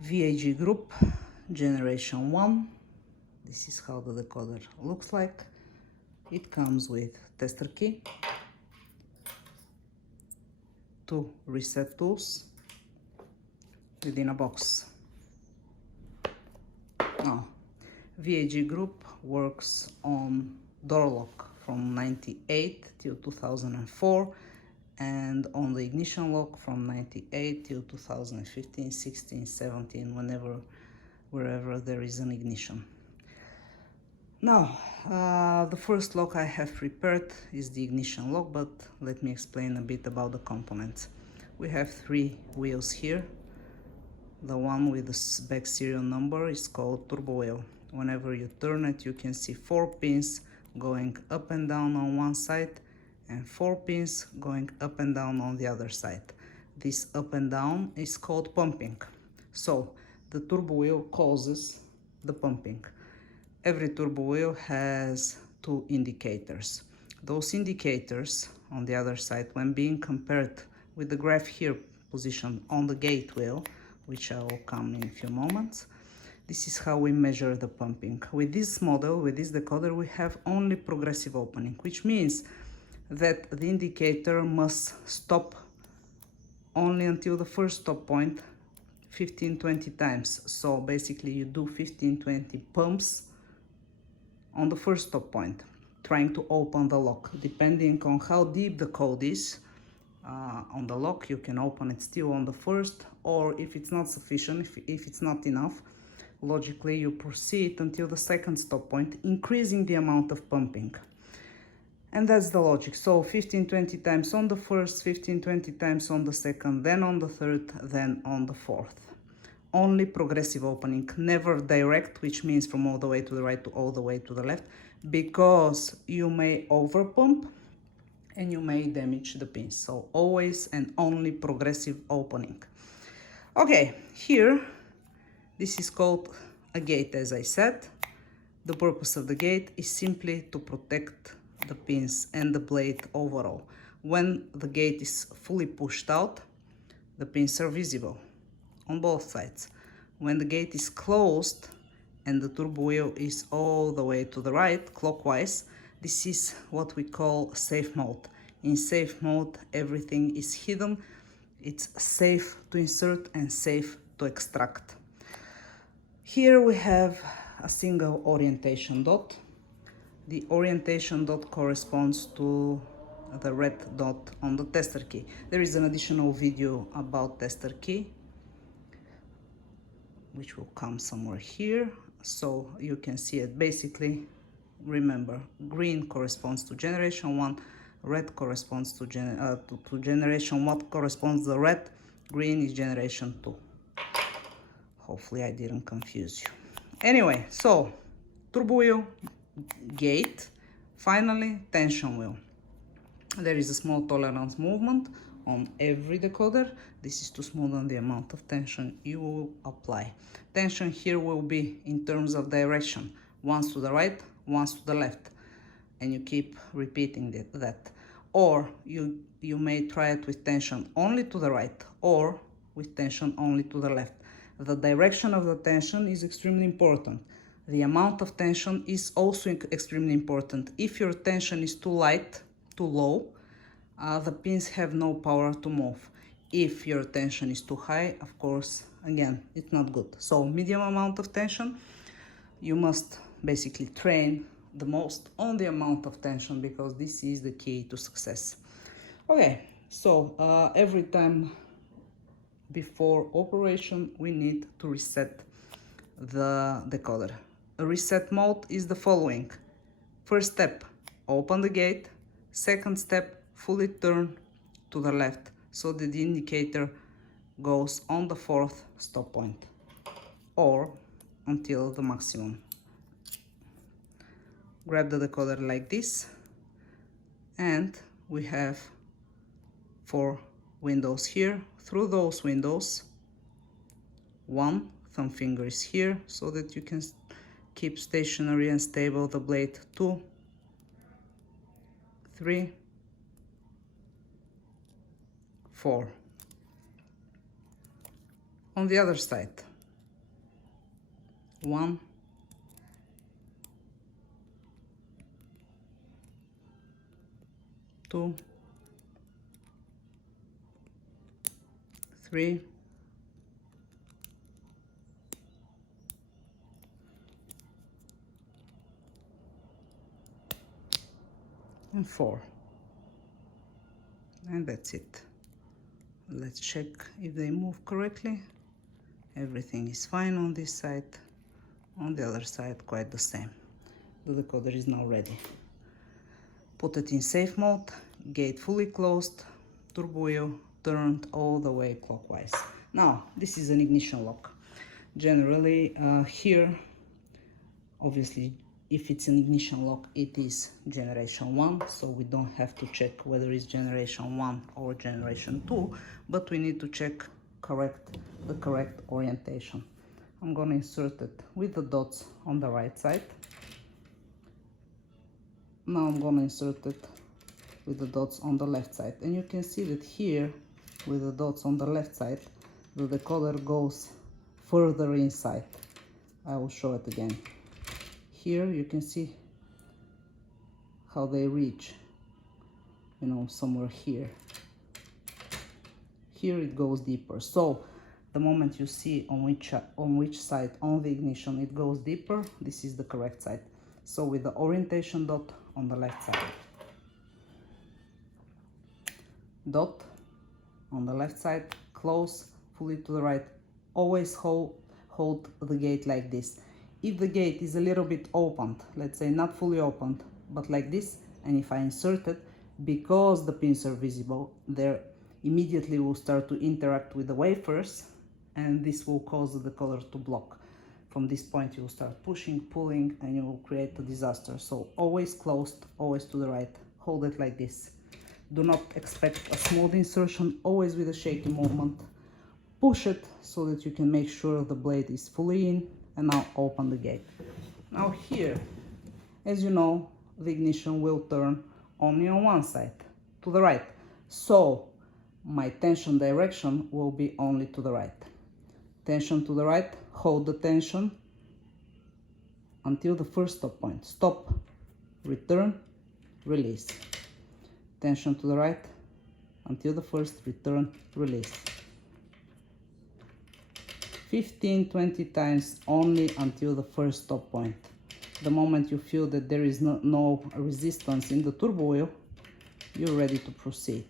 VAG group, generation 1. This is how the decoder looks like. It comes with tester key, 2 reset tools within a box. Now, VAG group works on door lock from 98 till 2004 and on the ignition lock from 98 till 2015, 16, 17, wherever there is an ignition. Now, the first lock I have prepared is the ignition lock, but let me explain a bit about the components. We have 3 wheels here. The one with the back serial number is called turbo wheel. Whenever you turn it, you can see 4 pins going up and down on one side and 4 pins going up and down on the other side. This up and down is called pumping. So the turbo wheel causes the pumping. Every turbo wheel has 2 indicators. Those indicators on the other side, when being compared with the graph here positioned on the gate wheel, which I will come in a few moments, this is how we measure the pumping. With this model, with this decoder, we have only progressive opening, which means that the indicator must stop only until the first stop point 15-20 times. So basically you do 15-20 pumps on the first stop point, trying to open the lock. Depending on how deep the code is on the lock, you can open it still on the first, or if it's not sufficient, if it's not enough, logically you proceed until the second stop point, increasing the amount of pumping. And that's the logic. So 15-20 times on the first, 15-20 times on the second, then on the third, then on the fourth. Only progressive opening, never direct, which means from all the way to the right to all the way to the left, because you may overpump and you may damage the pins. So always and only progressive opening. Okay, here, this is called a gate, as I said. The purpose of the gate is simply to protect the pins and the blade overall. When the gate is fully pushed out, the pins are visible on both sides. When the gate is closed and the turbo wheel is all the way to the right, clockwise, this is what we call safe mode. In safe mode, everything is hidden. It's safe to insert and safe to extract. Here we have a single orientation dot. The orientation dot corresponds to the red dot on the tester key. There is an additional video about tester key, which will come somewhere here, so you can see it. Basically, remember, green corresponds to generation 1, red corresponds to generation 1 corresponds to the red, green is generation 2. Hopefully I didn't confuse you. Anyway, so turbo wheel, gate, finally tension wheel. There is a small tolerance movement on every decoder. This is to smoothen the amount of tension you will apply. Tension here will be in terms of direction, once to the right, once to the left, and you keep repeating that. Or you may try it with tension only to the right or with tension only to the left. The direction of the tension is extremely important. The amount of tension is also extremely important. If your tension is too light, too low, the pins have no power to move. If your tension is too high, of course, again, it's not good. So medium amount of tension, you must basically train the most on the amount of tension, because this is the key to success. Okay, so every time before operation, we need to reset the decoder. A reset mode is the following. First step, open the gate. Second step, fully turn to the left so that the indicator goes on the 4th stop point or until the maximum. Grab the decoder like this, and we have 4 windows here. Through those windows, 1 thumb finger is here so that you can keep stationary and stable the blade. 2, 3, 4. On the other side, 1, 2, 3, and 4, and that's it. Let's check if they move correctly. Everything is fine on this side. On the other side, quite the same. The decoder is now ready. Put it in safe mode, gate fully closed, turbo wheel turned all the way clockwise. Now, this is an ignition lock. Generally, here, obviously, if it's an ignition lock, it is generation 1, so we don't have to check whether it's generation 1 or generation 2, but we need to check the correct orientation. I'm going to insert it with the dots on the right side. Now I'm going to insert it with the dots on the left side, and you can see that here with the dots on the left side the decoder goes further inside. I will show it again. Here you can see how they reach, you know, somewhere here. Here it goes deeper, so the moment you see on which side on the ignition it goes deeper, this is the correct side. So with the orientation dot on the left side, dot on the left side, close fully to the right. Always hold the gate like this. If the gate is a little bit opened, let's say not fully opened, but like this, and if I insert it, because the pins are visible, there immediately will start to interact with the wafers, and this will cause the decoder to block. From this point you will start pushing, pulling, and you will create a disaster. So always closed, always to the right. Hold it like this. Do not expect a smooth insertion, always with a shaky movement. Push it so that you can make sure the blade is fully in, and now open the gate. Now here, as you know, the ignition will turn only on one side, to the right. So my tension direction will be only to the right. Tension to the right, hold the tension until the first stop point. Stop, return, release. Tension to the right until the first, return, release. 15-20 times only until the first stop point. The moment you feel that there is no resistance in the turbo wheel, you're ready to proceed.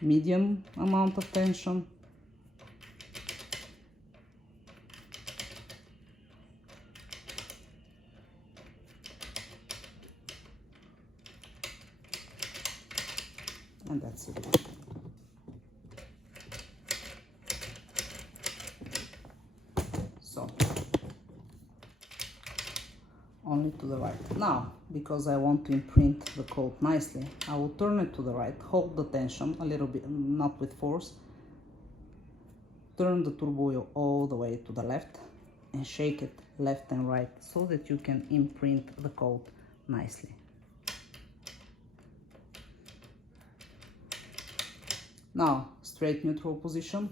Medium amount of tension. And that's it. So, only to the right. Now, because I want to imprint the code nicely, I will turn it to the right, hold the tension a little bit, not with force, turn the turbo wheel all the way to the left, and shake it left and right so that you can imprint the code nicely. Now, straight neutral position.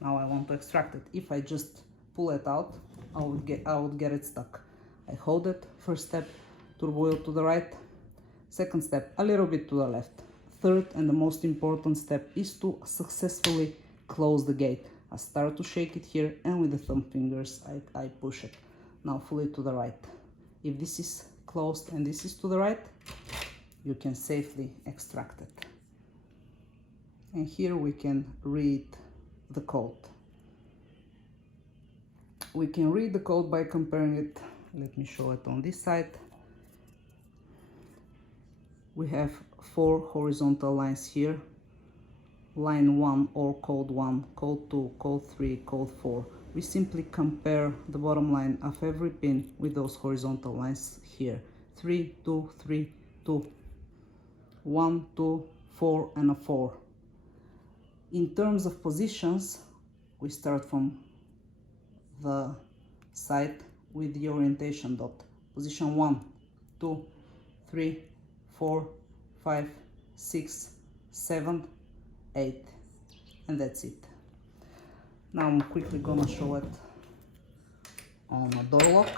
Now I want to extract it. If I just pull it out, I would get it stuck. I hold it. First step, turbo wheel to the right. Second step, a little bit to the left. Third and the most important step is to successfully close the gate. I start to shake it here, and with the thumb fingers I push it. Now fully to the right. If this is closed and this is to the right, you can safely extract it. And here we can read the code. We can read the code by comparing it. Let me show it on this side. We have 4 horizontal lines here. Line 1 or code 1, code 2, code 3, code 4. We simply compare the bottom line of every pin with those horizontal lines here. 3, 2, 3, 2, 1, 2, 4, and a 4. In terms of positions, we start from the side with the orientation dot. Position 1, 2, 3, 4, 5, 6, 7, 8, and that's it. Now I'm quickly gonna show it on a door lock.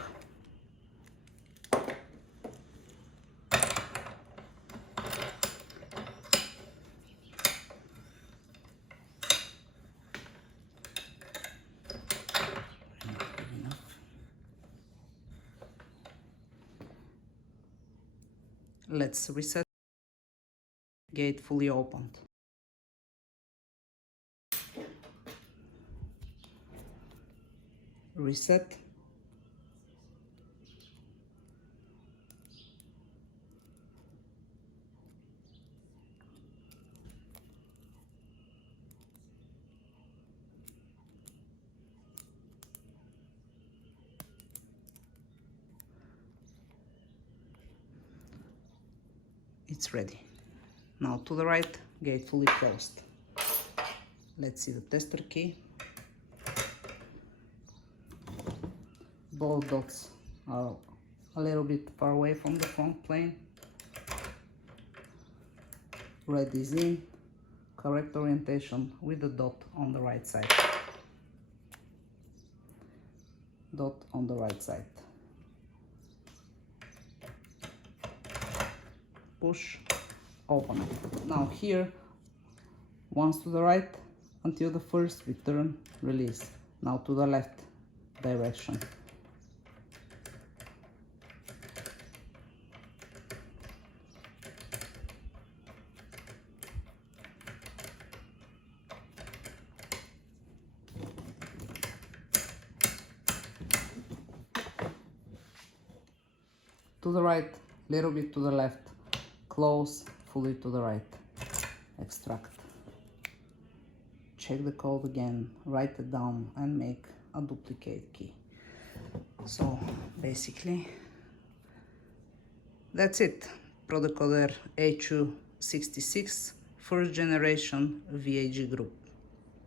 Let's reset. Gate fully opened. Reset. It's ready. Now to the right, gate fully closed. Let's see the tester key. Both dots are a little bit far away from the front plane. Red is in, correct orientation with the dot on the right side. Dot on the right side. Push, open it. Now here, once to the right until the first return release. Now to the left direction. To the right, little bit to the left, close, fully to the right, extract. Check the code again, write it down and make a duplicate key. So basically, that's it. Prodecoder HU66 first generation VAG group.